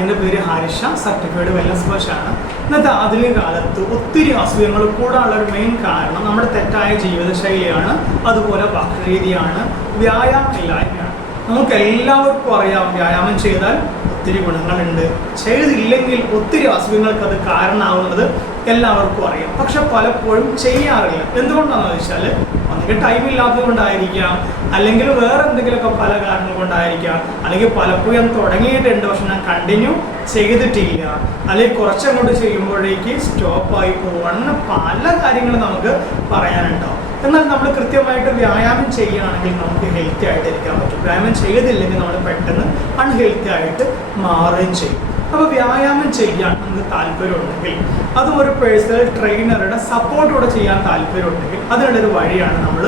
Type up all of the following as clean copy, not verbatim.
എൻ്റെ പേര് ഹാരിഷ, certified wellness കോച്ചാണ്. ഇന്നത്തെ ആധുനിക കാലത്ത് ഒത്തിരി അസുഖങ്ങൾ കൂടാനുള്ള ഒരു മെയിൻ കാരണം നമ്മുടെ തെറ്റായ ജീവിതശൈലിയാണ്, അതുപോലെ ഭക്ഷണരീതിയാണ്, വ്യായാമമില്ലായ്മയാണ്. നമുക്ക് എല്ലാവർക്കും അറിയാം വ്യായാമം ചെയ്താൽ ഒത്തിരി ഗുണങ്ങളുണ്ട്, ചെയ്തില്ലെങ്കിൽ ഒത്തിരി അസുഖങ്ങൾക്ക് അത് കാരണമാവുന്നത് എല്ലാവർക്കും അറിയാം. പക്ഷെ പലപ്പോഴും ചെയ്യാറില്ല. എന്തുകൊണ്ടാണെന്ന് വെച്ചാൽ ഒന്നുകിൽ ടൈം ഇല്ലാത്തത് കൊണ്ടായിരിക്കാം, അല്ലെങ്കിൽ വേറെ എന്തെങ്കിലുമൊക്കെ പല കാരണങ്ങൾ കൊണ്ടായിരിക്കാം, അല്ലെങ്കിൽ പലപ്പോഴും തുടങ്ങിയിട്ടുണ്ട് പക്ഷെ ഞാൻ കണ്ടിന്യൂ ചെയ്തിട്ടില്ല, അല്ലെങ്കിൽ കുറച്ചങ്ങോട്ട് ചെയ്യുമ്പോഴേക്ക് സ്റ്റോപ്പായി പോകും. അങ്ങനെ പല കാര്യങ്ങളും നമുക്ക് പറയാനുണ്ടാവും. എന്നാൽ നമ്മൾ കൃത്യമായിട്ട് വ്യായാമം ചെയ്യുകയാണെങ്കിൽ നമുക്ക് ഹെൽത്തി ആയിട്ടിരിക്കാൻ പറ്റും. വ്യായാമം ചെയ്തില്ലെങ്കിൽ നമ്മൾ പെട്ടെന്ന് അൺഹെൽത്തി ആയിട്ട് മാറുകയും ചെയ്യും. അപ്പോൾ വ്യായാമം ചെയ്യാൻ നമുക്ക് താല്പര്യമുണ്ടെങ്കിൽ, അതും ഒരു പേഴ്സണൽ ട്രെയിനറുടെ സപ്പോർട്ടോടെ ചെയ്യാൻ താല്പര്യമുണ്ടെങ്കിൽ അതിനുള്ളൊരു വഴിയാണ് നമ്മൾ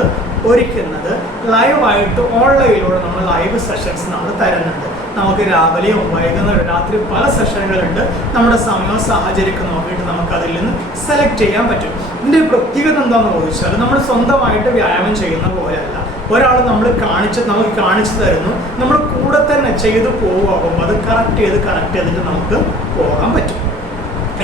ഒരുക്കുന്നത്. ലൈവായിട്ട് ഓൺലൈനിലൂടെ നമ്മൾ ലൈവ് സെഷൻസ് നമ്മൾ തരുന്നുണ്ട്. നമുക്ക് രാവിലെയോ വൈകുന്നേരം രാത്രി പല സെഷനുകളുണ്ട്. നമ്മുടെ സമയവും സാഹചര്യമൊക്കെ നോക്കിയിട്ട് നമുക്ക് അതിൽ നിന്ന് സെലക്ട് ചെയ്യാൻ പറ്റും. ഇതിൻ്റെ പ്രത്യേകത എന്താണെന്ന് ചോദിച്ചാൽ നമ്മൾ സ്വന്തമായിട്ട് വ്യായാമം ചെയ്യുന്ന പോലെയല്ല. ഒരാൾ നമുക്ക് കാണിച്ചു തരുന്നു, നമ്മൾ കൂടെ തന്നെ ചെയ്ത് പോകുമ്പോൾ അത് കറക്റ്റ് ചെയ്തിട്ട് നമുക്ക് പോകാൻ പറ്റും.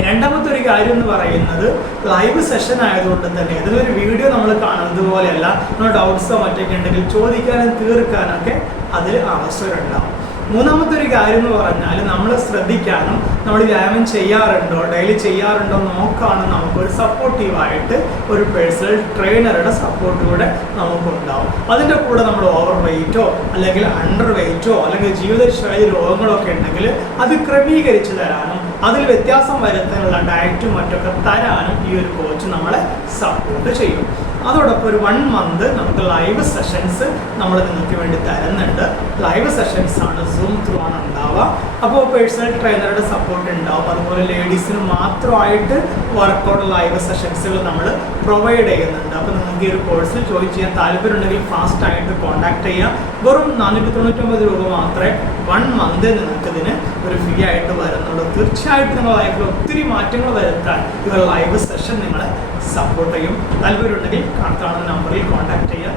രണ്ടാമത്തെ ഒരു കാര്യം എന്ന് പറയുന്നത് ലൈവ് സെഷൻ ആയതുകൊണ്ട് തന്നെ ഇതിലൊരു വീഡിയോ നമ്മൾ കാണുന്നത് പോലെയല്ല. നമ്മൾ ഡൗട്ട്സോ മറ്റൊക്കെ ഉണ്ടെങ്കിൽ ചോദിക്കാനും തീർക്കാനൊക്കെ അതിൽ അവസരം ഉണ്ടാവും. മൂന്നാമത്തെ ഒരു കാര്യം എന്ന് പറഞ്ഞാൽ നമ്മൾ ശ്രദ്ധിക്കാനും, നമ്മൾ വ്യായാമം ചെയ്യാറുണ്ടോ, ഡെയിലി ചെയ്യാറുണ്ടോ നോക്കാനും നമുക്കൊരു സപ്പോർട്ടീവായിട്ട് ഒരു പേഴ്സണൽ ട്രെയിനറുടെ സപ്പോർട്ട് കൂടെ നമുക്കുണ്ടാവും. അതിൻ്റെ കൂടെ നമ്മൾ ഓവർ വെയ്റ്റോ അല്ലെങ്കിൽ അണ്ടർ വെയ്റ്റോ അല്ലെങ്കിൽ ജീവിതശൈലി രോഗങ്ങളൊക്കെ ഉണ്ടെങ്കിൽ അത് ക്രമീകരിച്ച് തരാനും അതിൽ വ്യത്യാസം വരുത്താനുള്ള ഡയറ്റും മറ്റൊക്കെ തരാനും ഈ ഒരു കോച്ച് നമ്മളെ സപ്പോർട്ട് ചെയ്യും. അതോടൊപ്പം ഒരു 1 മന്ത് നമുക്ക് ലൈവ് സെഷൻസ് നമ്മൾ നിങ്ങൾക്ക് വേണ്ടി തരുന്നുണ്ട്. ലൈവ് സെഷൻസ് ആണ്, സൂം ത്രൂ ആണ് ഉണ്ടാവുക. അപ്പോൾ പേഴ്സണൽ ട്രെയിനറുടെ സപ്പോർട്ട് ഉണ്ടാവും. അതുപോലെ ലേഡീസിന് മാത്രമായിട്ട് വർക്കൗട്ട് ലൈവ് സെഷൻസുകൾ നമ്മൾ പ്രൊവൈഡ് ചെയ്യുന്നുണ്ട്. അപ്പോൾ നിങ്ങൾക്ക് ഈ ഒരു കോഴ്സിൽ ജോയിൻ ചെയ്യാൻ താല്പര്യമുണ്ടെങ്കിൽ ഫാസ്റ്റായിട്ട് കോൺടാക്ട് ചെയ്യാം. വെറും 499 രൂപ മാത്രമേ 1 മന്ത് നിങ്ങൾക്കിതിന് ഒരു ഫീ ആയിട്ട് വരുന്നുള്ളൂ. തീർച്ചയായിട്ടും നിങ്ങളുടെ ലൈഫിൽ ഒത്തിരി മാറ്റങ്ങൾ വരുത്താൻ ഈ ലൈവ് സെഷൻ നിങ്ങളെ സപ്പോർട്ട് ചെയ്യും. താല്പര്യമുണ്ടെങ്കിൽ കാണുന്ന നമ്പറിൽ കോൺടാക്ട് ചെയ്യുക.